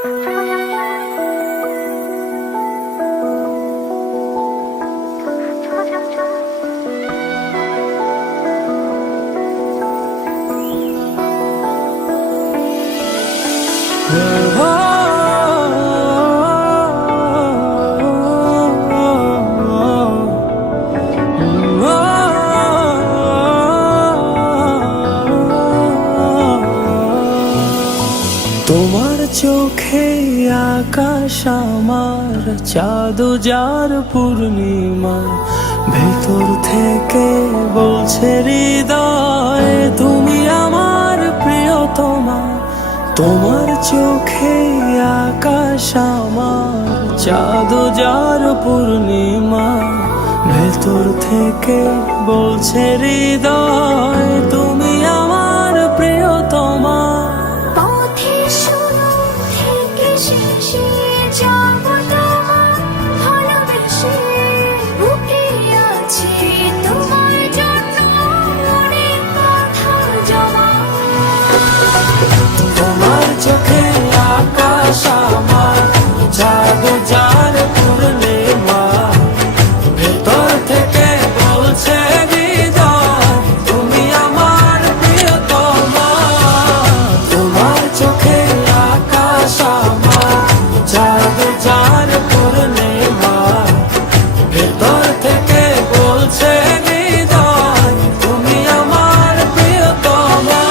তোমার চোখে আকাশ আমার চাঁদ যার পূর্ণিমা, ভেতর থেকে বলছে হৃদয় তুমি আমার প্রিয়তমা। তোমার চোখে আকাশ আমার চাঁদ যার পূর্ণিমা, ভেতর থেকে বলছে হৃদয় তুমি আমার প্রিয়তমা। তোমার চোখে আকাশ আমার চাঁদ যার পূর্ণিমা, ভেতর থেকে বলছে হৃদয় তুমি আমার প্রিয়তমা। তোমার চোখে আকাশ আমার চাঁদ যার পূর্ণিমা, ভেতর থেকে বলছে হৃদয় তুমি আমার প্রিয়তমা।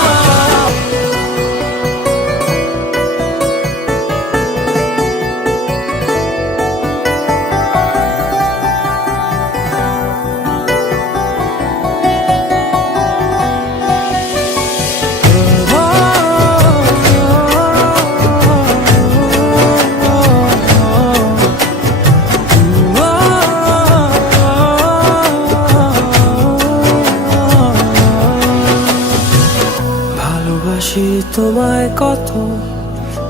ভালোবাসি তোমায় কত,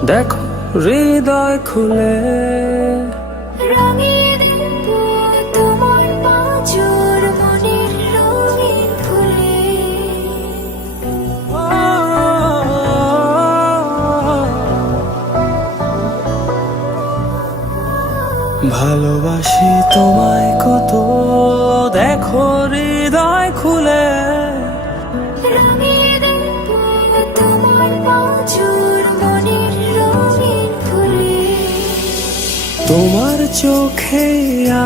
দেখো হৃদয় খুলে। তোমার পাঁজর মনের রঙিন ফুলে। ভালোবাসি তোমায় কত, দেখো হৃদয় খুলে। তোমার পাঁজর মনের রঙিন ফুলে। তোমার চোখে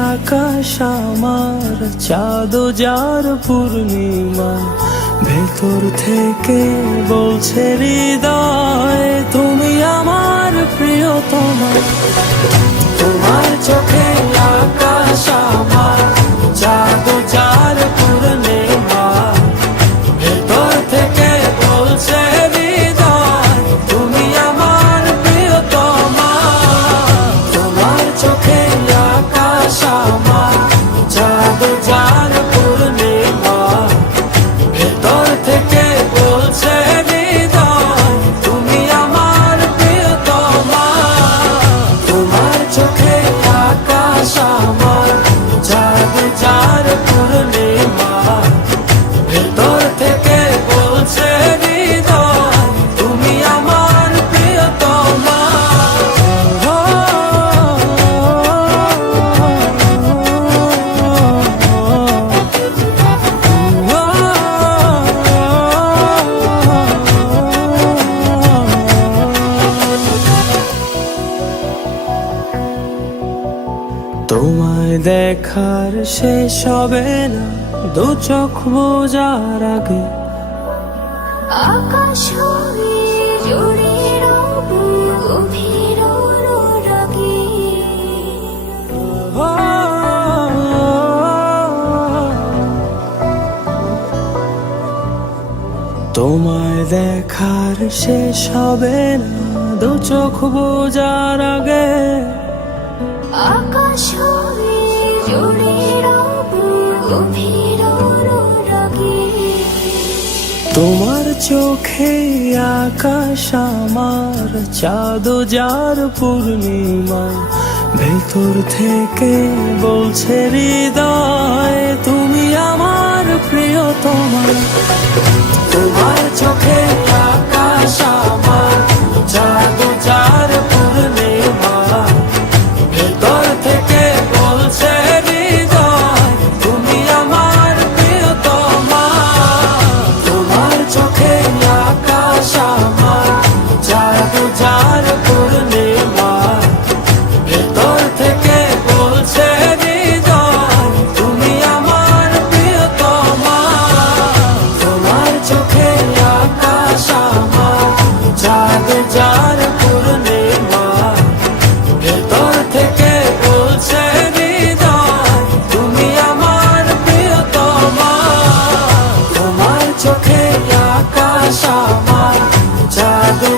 আকাশ আমার চাঁদ যার পূর্ণিমা, ভেতর থেকে বলছে হৃদয় তুমি আমার প্রিয়তমা। তোমার চোখে আকাশ আমার চাঁদ যার পূর্ণিমা, ভেতর থেকে বলছে হৃদয় তুমি আমার প্রিয়তমা। তোমার চোখে আকাশ আমার চাঁদ যার পূর্ণিমা, ভেতর থেকে বলছে হৃদয় তুমি আমার প্রিয়তমা। তোমার চোখে আকাশ আমার চাঁদ যার পূর্ণিমা, ভেতর থেকে বলছে হৃদয় তুমি আমার প্রিয়তমা। তোমায় দেখার শেষ হবে না দু চোখ বোঝার আগে। আকাশ হয়ে জুড়ে রব গভীর অনুরাগে। তোমায় দেখার শেষ হবে না দু চোখ বোঝার আগে। আকাশ হয়ে জুড়ে রব গভীর অনুরাগে। তোমার চোখে আকাশ আমার চাঁদ যার পূর্ণিমা, ভেতর থেকে বলছে হৃদয় তুমি আমার প্রিয়তমা। তোমার চোখে আকাশ আমার চাঁদ যার পূর্ণিমা, যার পূর্ণিমা, ভেতর থেকে বলছে হৃদয় তুমি আমার প্রিয়তমা। তোমার চোখে আকাশ আমার জাদু